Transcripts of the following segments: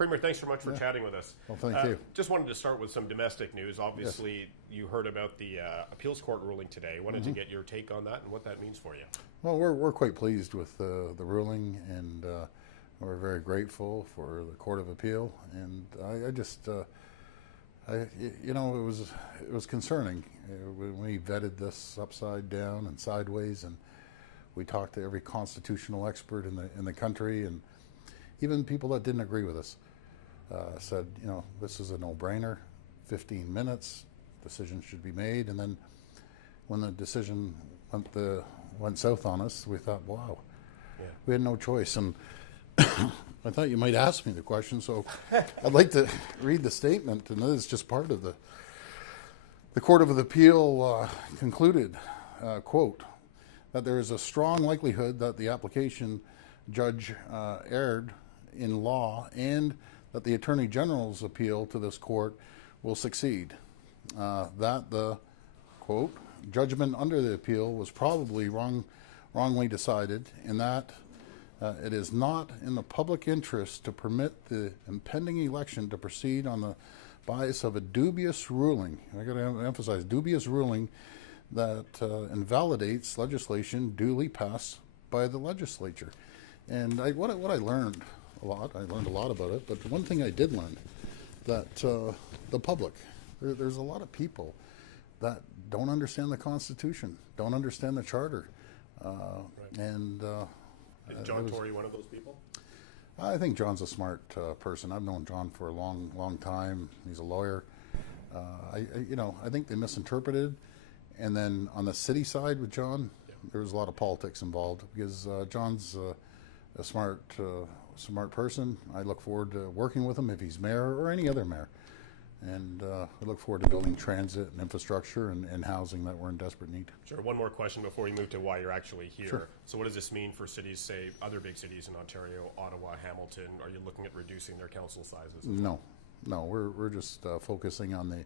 Premier, thanks so much for chatting with us. Well, thank you. Just wanted to start with some domestic news. Obviously, you heard about the appeals court ruling today. Wanted to get your take on that and what that means for you. Well, we're quite pleased with the ruling, and we're very grateful for the Court of Appeal. And I just, you know, it was concerning when we vetted this upside down and sideways, and we talked to every constitutional expert in the country, and even people that didn't agree with us said, you know, this is a no-brainer. 15 minutes, decision should be made. And then when the decision went south on us, we thought, wow, we had no choice. And I thought you might ask me the question, so I'd like to read the statement, and this is just part of the Court of Appeal concluded, quote, that there is a strong likelihood that the application judge erred in law and that the Attorney General's appeal to this court will succeed. That the, quote, judgment under the appeal was probably wrongly decided, and that it is not in the public interest to permit the impending election to proceed on the bias of a dubious ruling. I got to emphasize, dubious ruling that invalidates legislation duly passed by the legislature. And what I learned a lot about it, but one thing I did learn, that the public, there's a lot of people that don't understand the Constitution, don't understand the Charter. And is John Tory one of those people? I think John's a smart person. I've known John for a long time. He's a lawyer. I think they misinterpreted. And then on the city side with John, there was a lot of politics involved, because John's a smart person. I look forward to working with him if he's mayor or any other mayor. And I look forward to building transit and infrastructure and housing that we're in desperate need. Sure. One more question before we move to why you're actually here. Sure. So what does this mean for cities, say, other big cities in Ontario, Ottawa, Hamilton? Are you looking at reducing their council sizes? No. We're just focusing on the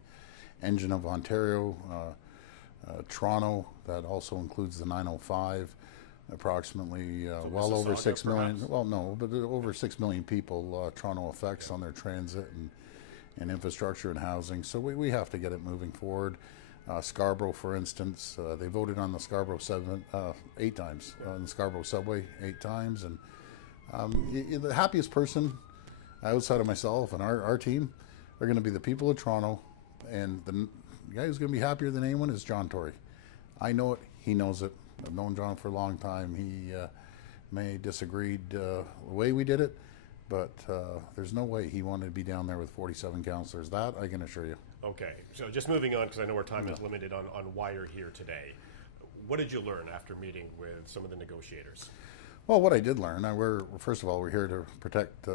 engine of Ontario. Toronto, that also includes the 905, approximately So well over Mississauga, 6 million. perhaps? Well, no, but over 6 million people Toronto affects on their transit and infrastructure and housing. So we have to get it moving forward. Scarborough, for instance, they voted on the Scarborough 8 times, on the Scarborough subway 8 times. And the happiest person outside of myself and our team are going to be the people of Toronto, and the guy who's going to be happier than anyone is John Tory. I know it. He knows it. I've known John for a long time. He may disagreed the way we did it, but there's no way he wanted to be down there with 47 councillors. That I can assure you. Okay. So just moving on, because I know our time is limited on why you're here today. What did you learn after meeting with some of the negotiators? Well, what I did learn, first of all, we're here to protect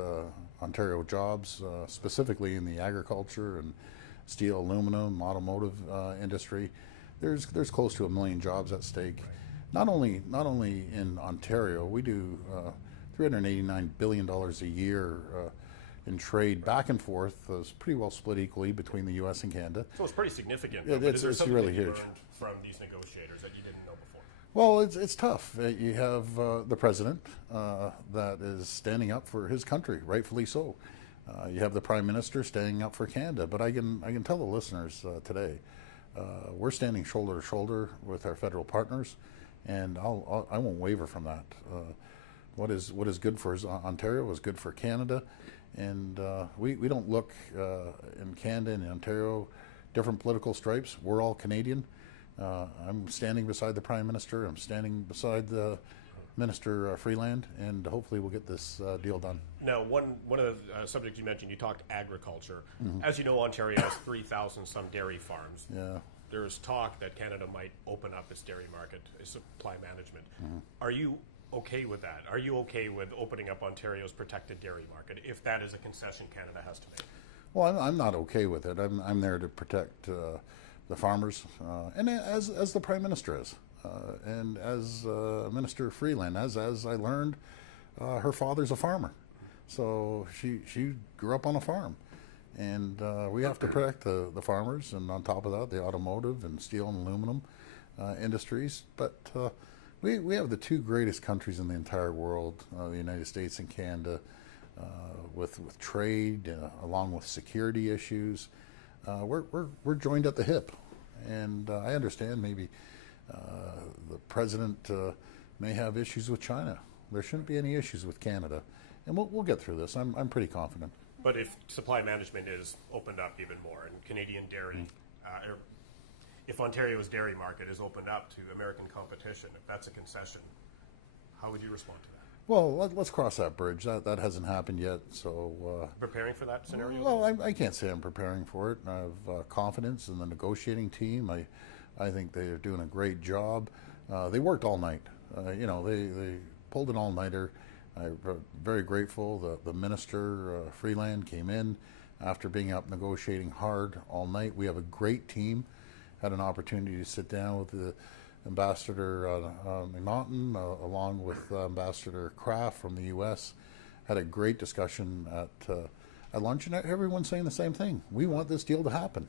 Ontario jobs, specifically in the agriculture and steel, aluminum, automotive industry. There's close to 1 million jobs at stake. Right. Not only in Ontario, we do $389 billion a year in trade back and forth. It's pretty well split equally between the U.S. and Canada. So it's pretty significant. It's really huge. From these negotiators that you didn't know before? Well, it's tough. You have the president that is standing up for his country, rightfully so. You have the Prime Minister standing up for Canada, but I can tell the listeners today, we're standing shoulder to shoulder with our federal partners, and I won't waver from that. What is good for Ontario is good for Canada, and we don't look in Canada and Ontario different political stripes. We're all Canadian. I'm standing beside the Prime Minister. I'm standing beside the Minister Freeland, and hopefully we'll get this deal done. Now, one of the subjects you mentioned, you talked agriculture. Mm-hmm. As you know, Ontario has 3,000 some dairy farms. Yeah. There's talk that Canada might open up its dairy market, its supply management. Mm-hmm. Are you okay with that? Are you okay with opening up Ontario's protected dairy market if that is a concession Canada has to make? Well, I'm not okay with it. I'm there to protect the farmers, and as the Prime Minister is. And as Minister Freeland, as I learned, her father's a farmer, so she grew up on a farm, and we have to protect the farmers, and on top of that, the automotive and steel and aluminum industries. But we have the two greatest countries in the entire world, the United States and Canada. with trade, along with security issues. We're joined at the hip, and I understand maybe the president may have issues with China. There shouldn't be any issues with Canada, and we'll get through this. I'm pretty confident. But if supply management is opened up even more, and Canadian dairy, if Ontario's dairy market is opened up to American competition, if that's a concession, how would you respond to that? Well, let's cross that bridge. That hasn't happened yet. So Preparing for that scenario? well, I can't say I'm preparing for it. I have confidence in the negotiating team. I think they're doing a great job. They worked all night. They pulled an all-nighter. I'm very grateful. The minister, Freeland, came in after being up negotiating hard all night. We have a great team. Had an opportunity to sit down with the Ambassador McNaughton, along with Ambassador Kraft from the U.S. Had a great discussion at lunch, and everyone's saying the same thing. We want this deal to happen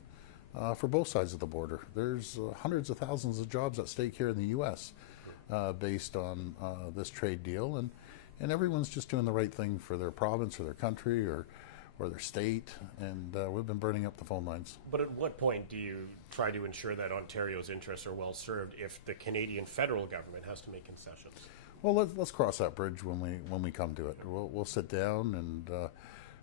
for both sides of the border. There's hundreds of thousands of jobs at stake here in the U.S. Based on this trade deal, and everyone's just doing the right thing for their province or their country or their state, and we've been burning up the phone lines. But at what point do you try to ensure that Ontario's interests are well served if the Canadian federal government has to make concessions? Well, let's cross that bridge when we come to it. We'll sit down and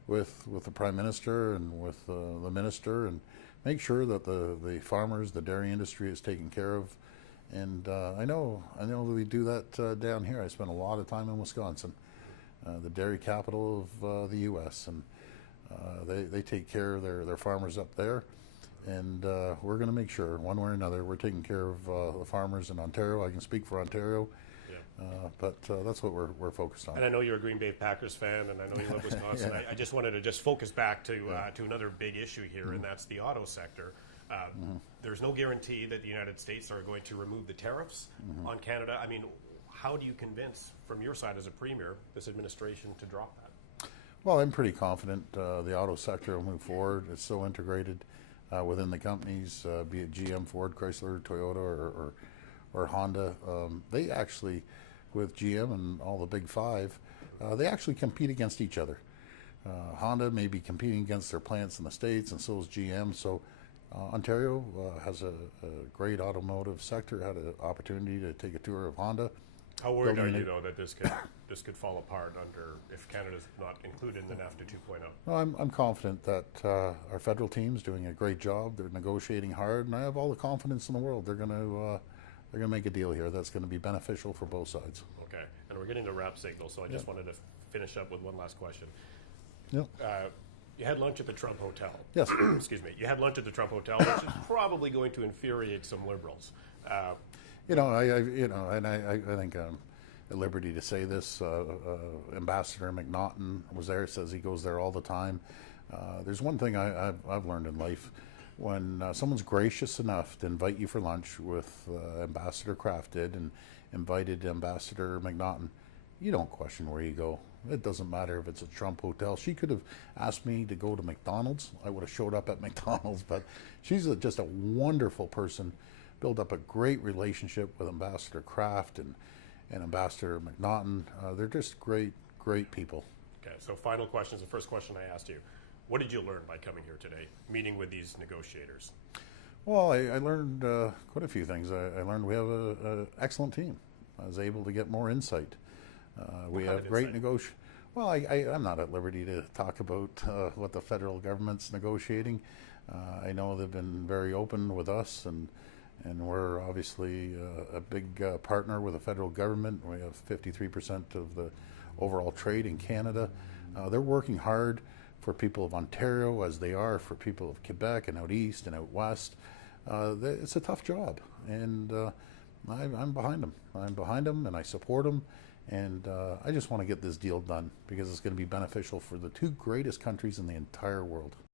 with the Prime Minister and with the Minister and make sure that the farmers, the dairy industry is taken care of. And I know we do that down here. I spent a lot of time in Wisconsin, the dairy capital of the U.S., and they take care of their farmers up there. And we're going to make sure, one way or another, we're taking care of the farmers in Ontario. I can speak for Ontario, but that's what we're focused on. And I know you're a Green Bay Packers fan, and I know you love Wisconsin. Yeah. I just wanted to focus back to another big issue here, and that's the auto sector. There's no guarantee that the United States are going to remove the tariffs on Canada. I mean, how do you convince, from your side as a premier, this administration to drop that? Well, I'm pretty confident the auto sector will move forward. It's so integrated within the companies, be it GM, Ford, Chrysler, Toyota, or Honda. They actually, with GM and all the big five, they actually compete against each other. Honda may be competing against their plants in the States, and so is GM. So Ontario has a great automotive sector. Had an opportunity to take a tour of Honda. How worried are you, though, that this could fall apart if Canada's not included in the NAFTA 2.0? Well, I'm confident that our federal team's doing a great job. They're negotiating hard, and I have all the confidence in the world. They're going to make a deal here that's going to be beneficial for both sides. Okay, and we're getting to wrap signal, so I just wanted to finish up with one last question. Yep. You had lunch at the Trump Hotel. Yes. Excuse me. You had lunch at the Trump Hotel, which is probably going to infuriate some Liberals. I think I'm at liberty to say this. Ambassador McNaughton was there. Says he goes there all the time. There's one thing I've learned in life: when someone's gracious enough to invite you for lunch, with Ambassador Kraft did, and invited Ambassador McNaughton, you don't question where you go. It doesn't matter if it's a Trump hotel. She could have asked me to go to McDonald's. I would have showed up at McDonald's. But she's just a wonderful person. Built up a great relationship with Ambassador Kraft and Ambassador McNaughton. They're just great people. Okay, so final question is the first question I asked you. What did you learn by coming here today, meeting with these negotiators? Well, I learned quite a few things. I learned we have an excellent team. I was able to get more insight. We have great negotiation. Well, I'm not at liberty to talk about what the federal government's negotiating. I know they've been very open with us, and we're obviously a big partner with the federal government. We have 53% of the overall trade in Canada. They're working hard for people of Ontario, as they are for people of Quebec and out east and out west. It's a tough job, and I'm behind them. I'm behind them, and I support them. And I just want to get this deal done because it's going to be beneficial for the two greatest countries in the entire world.